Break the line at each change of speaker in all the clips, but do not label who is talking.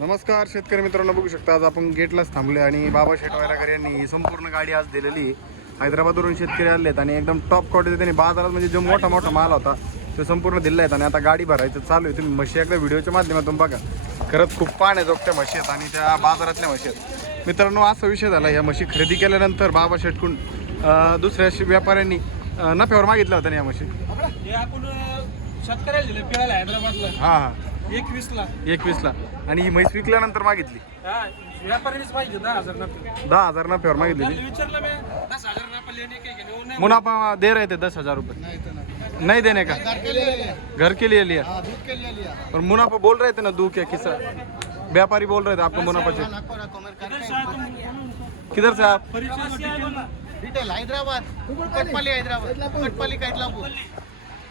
नमस्कार शेतकरी मित्रांनो बघू शकता आज आपण गेटलाच थांबलोय आणि बाबा शेटवायराकर यांनी ही संपूर्ण गाडी आज दिलेली. आहे. हैदराबादवरून शेतकरी आले आहेत आणि एकदम टॉप क्वालिटी त्यांनी बाजारात म्हणजे जो मोठा मोठा माल होता तो संपूर्ण दिला आहेत आणि आता गाडी भरायचं चालू आहे. तुम्ही म्हशी एकदा व्हिडिओच्या माध्यमातून बघा. खरंच खूप पाण्याजोगत्या म्हशी आहेत आणि त्या बाजारातल्या म्हशी आहेत. मित्रांनो असा विषय झाला या म्हशी खरेदी केल्यानंतर बाबा शेटकून दुसऱ्या व्यापाऱ्यांनी नफ्यावर मागितल्या होत्या ना या म्हशी?
हे शेतकऱ्याला दिले पिळायला हैदराबादला.
हां. हां
एकवीसला.
एकवीसला. आणि ही म्हैस विकल्यानंतर मागितली.
हा पाहिजे दहा हजार नफे.
दहा हजार नफ्यावर मागितली
त्यांना विचारलं मी दस हजार नफा लेणे काय केले? हो, नाही
मुनाफा दे रहे थे दस हजार रुपये. नहीं देने का? घर के लिए लिया और मुनाफा बोल रहे थे ना दू क्या किसा व्यापारी बोल रहे थे आपको मुनाफा चाहिए.
इधर से आए तुम?
किधर से आप
परिचय.
डिटेल हैदराबाद कुकटपल्ली हैदराबाद कुकटपल्ली कैटलापुर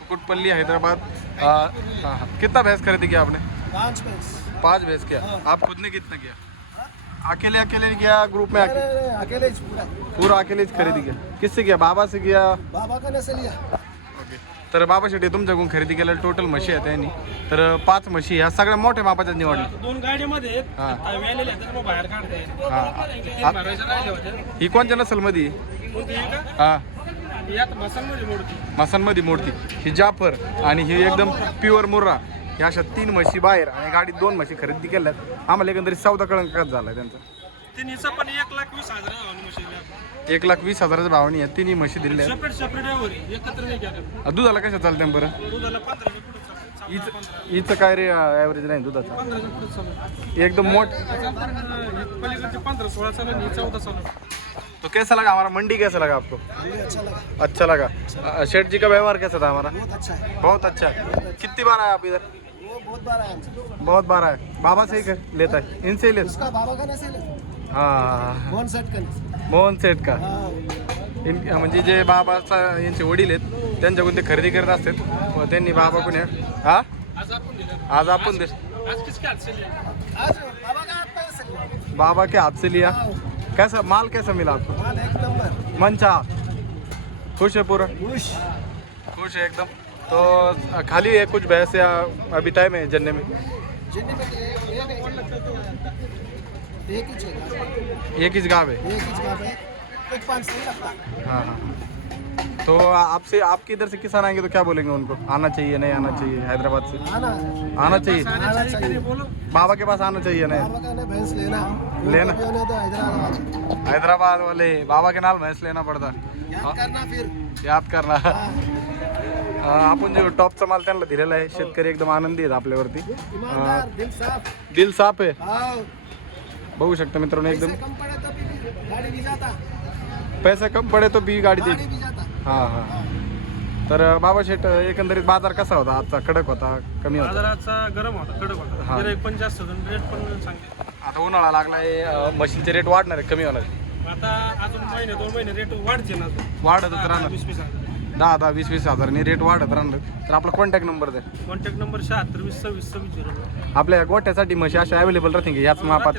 कुटपल्ली हैदराबाद। हाँ हाँ कितना भैंस खरीदी किया आपने?
पाँच पैंस
पाँच भैंस किया? आप खुद ने कितना किया? अकेले अकेले किया ग्रुप में आके
अकेले पूरा।
पूरा अकेले खरेदी किया। किससे किया? बाबा से किया?
बाबा का नसेल लिया।
ओके। तर बाबा शेट्टी तुमच्याकडून खरेदी केलेल्या टोटल म्हशी आहेत त्यांनी. तर पाच म्हशी ह्या सगळ्या मोठ्या मापाच्या निवडल्या
दोन गाडीमध्ये
हा. हा ही. कोणत्या नसलमध्ये?
कोणती आहे का?
हा. मासांमध्ये मोडती. ही जाफर आणि ही एकदम प्युअर मुर्रा. ह्या अशा तीन म्हशी बाहेर आणि गाडीत दोन म्हशी खरेदी केल्यात. आम्हाला एकंदरीत चौदा कळंकाच झाला त्यांचा.
तिन्हीचा पण एक लाख वीस हजार भावनी मशीन
एक लाख वीस हजाराच्या भावानी आहेत तिन्ही म्हशी दिल्या आहेत.
एकत्र नाही
दुधाला कशा चालते बरं?
दुधाला पंधरा पुढे चालू
हिचं हिचं काय रे ॲव्हरेज नाही दुधाचं?
पंधराच्या पुढे चालू
एकदम मोठ
पलीकडचे पंधरा सोळा चालू आणि चौदा चालू
तो कैसा लगा हमारा? मंडी कैसा लगा आपको?
अच्छा लगा।
अच्छा लगा। शेठ जी का व्यवहार कैसा था हमारा?
बहुत अच्छा है।
बहुत अच्छा। कितनी बार आए आप इधर?
वो बहुत बार आया
बहुत बार आए। बाबा से ही कर लेता है। इनसे ही लेता
उसका बाबा का है
हाँ।
मोहन का
सेठ का?
हाँ।
इन म्हणजे जे बाबाचा यांचे वडील आहेत त्यांच्याकडून ते खरेदी करत असतात. त्यांनी बाबाकडून हे- हा?
आज आपण
दे
आज किसके हाथ से लिया
आज बाबा का
बाबा हाथ से लिया कैसा माल कैसा मिला आपको?
माल एक नंबर।
खुश है पूरा?
खुश।
खुश है एकदम। तो खाली है कुछ भैंस या अभी टाइम है जन्ने में?
जिन्हें में एक ही
ही गाँव है
एक ही जगह पे। एक पाँच सही लगता
हाँ हाँ। तो आपसे आपके इधर से किसान आएँगे तो क्या बोलेंगे उनको? आना चाहिए नहीं आना चाहिए हैदराबाद से?
आना
आना चाहिए?
आना चाहिए।
बाबा के पास आना चाहिए नहीं?
बाबा का ना भैंस लेना। तो हैदराबाद।
वाले बाबा के नाल भैंस लेना पड़ता।
याद करना फिर।
याद करना।
हाँ,
अं, आपण जो टॉपचा माल त्यांना दिलेला आहे शेतकरी एकदम आनंदी आहेत आपल्यावरती।
ईमानदार दिल साफ़।
दिल साफ़ आहे?
हाँ
बघू शकता मित्रांनो
पैसे
एकदम।
तो
पैसा कम पडे तो बी गाडी
गाड़ी
देईल हां हां तर बाबा शेठ एकंदरीत बाजार कसा होता आजचा कडक होता कमी होता
बाजाराचा गरम होता कडक
हा.
होता गिराईक पण जास्त होतं रेट पण चांगले
आता उन्हाळा लागला आहे मशीनचे रेट वाढणार आहे कमी होणार आहे
आता अजून महिने दोन महिने रेट वाढते ना अजून.
वाढतच राहणार
वीस वीस
दहा दहा वीस वीस हजारांनी रेट वाढत राहणार तर आपला कॉन्टॅक्ट नंबर द्या
कॉन्टॅक्ट नंबर शहात्तर वीस सव्वीस सव्वीस झिरो
आपल्या गोठ्यासाठी म्हशी अशा अवेलेबल राहतील की याच मापात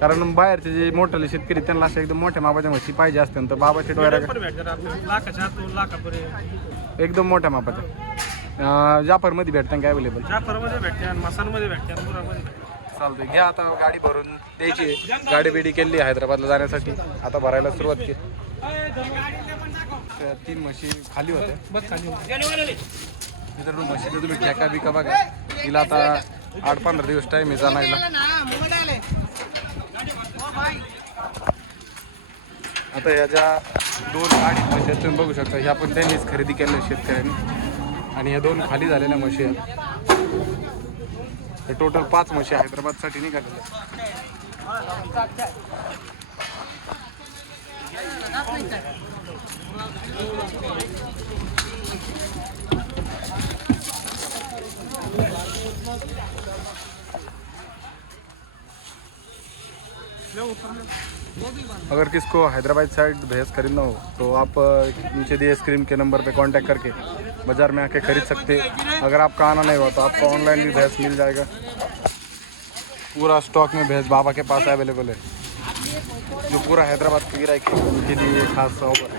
कारण बाहेरचे जे मोठे शेतकरी त्यांना अशा एकदम मोठ्या मापाच्या म्हशी पाहिजे असतील तर बाबा शेट वगैरे
पण भेटतात आपल्याला. लाखाच्या आत दोन लाखापर्यंत.
एकदम मोठ्या मापाच्या. जाफरमध्ये भेटतात काय अवेलेबल
जाफरमध्ये भेटते आणि मसालमध्ये भेटते आणि मुरामध्ये भेटते.
चालतंय. घ्या आता गाडी भरून द्यायची. गाडी बिडी केली हैदराबादला जाण्यासाठी. आता भरायला सुरुवात केली. तीन म्हशी खाली होत्या. म्हशीचं तुम्ही ठेका बिका बघा. तिला आता आठ पंधरा दिवस टाईम आहे जाणायला. आता या ज्या दोन आठ म्हशी आहेत तुम्ही बघू शकता ह्या पण त्यांनीच खरेदी केल्या शेतकऱ्यांनी आणि ह्या दोन खाली झालेल्या म्हशी आहेत हे टोटल पाच म्हशी हैदराबादसाठी निघालेल्या आहेत. अगर किसको हैदराबाद साइड भैंस खरीदना हो तो आप नीचे दिए स्क्रीन के नंबर पे कांटेक्ट करके बाज़ार में आके खरीद सकते अगर आपका आना नहीं हुआ तो आपको ऑनलाइन भी भैंस मिल जाएगा। पूरा स्टॉक में भैंस बाबा के पास अवेलेबल है। जो पूरा हैदराबाद की गिराई की उनके लिए खास ऑफ़र है।